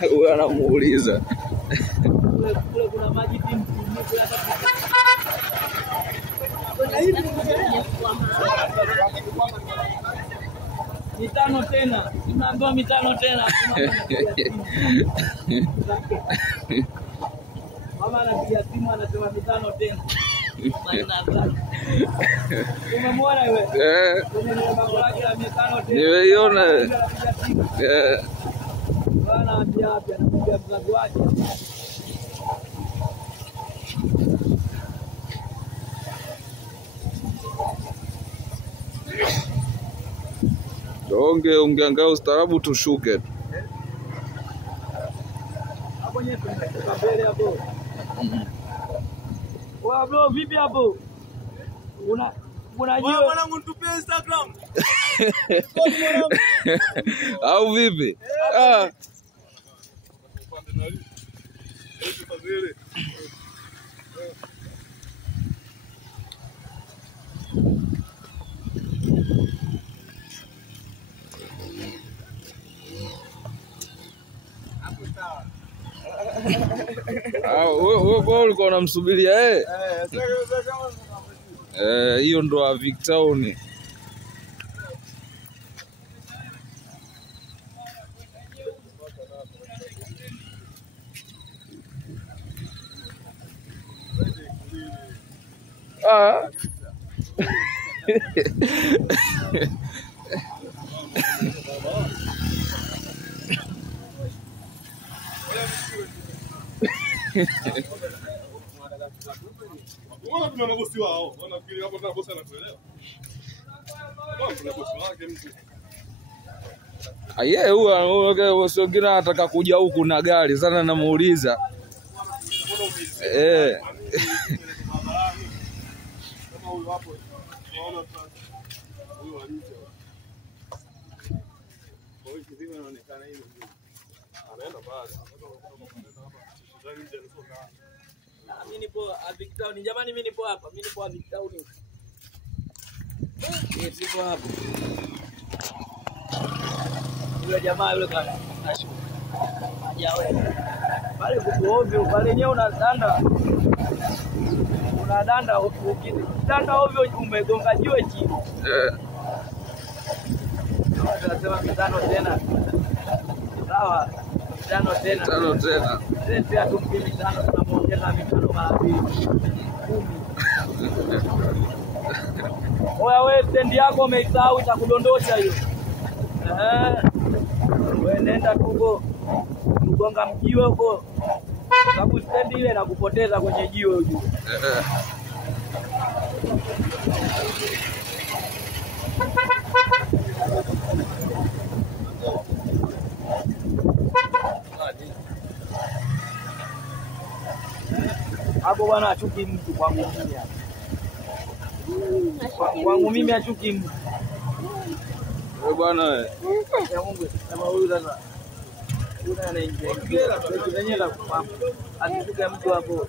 Huyu anamuuliza. Kule kuna maji timbu mitano tena. Tunaambiwa mitano tena. Mama anapiga simu anasema mitano tena. Umemwona wewe? Kwenye bango lake la mitano tena. Nimeiona. Bwana anapiga mzazi wake. Ungeangaa ustaarabu tushuke. Hapo nyewe mbele hapo. Wa bro vipi hapo? Unajua mwanangu nitupie Instagram. Au vipi? Wewe ulikuwa unamsubiria hiyo ndo Victown. Wala kuna mabosi wao, wanafikiri hapo na bosi anakuelewa. Kuna bosi wake mtu. Huyo sio kina anataka kuja huku na gari sana namuuliza. Kama huyo hapo. Unaona sasa. Huyo alije. Kwa hiyo kizigo inaonekana hiyo. Anaenda bali. Mimi nipo Victown. Jamani mimi nipo hapa. Mimi nipo Victown. Nipo hapa. Yule jamaa yule kana nashuka. Hajawe. Pale kuovyo, pale yenyewe unadanda. Unadanda ukidanda ovyo umegonga jiwe chini. Tunasema mitano tena. Sawa. Mitano tena. Sisi hatumpi mitano tunamuongeza mitano mara mbili. 10. Oya wewe stendi yako umeisahau itakudondosha hiyo. Wewe nenda huko. Mgonga mjiwe huko. Sababu stendi ile inakupoteza kwenye jiwe huko. Hapo bwana achuki mtu kwangu mimi. Kwangu mimi achuki mtu. Wewe bwana wewe. Ya Mungu kama huyu sasa. Una anaingia. Kwenye la kufahamu. Akifika mtu hapo.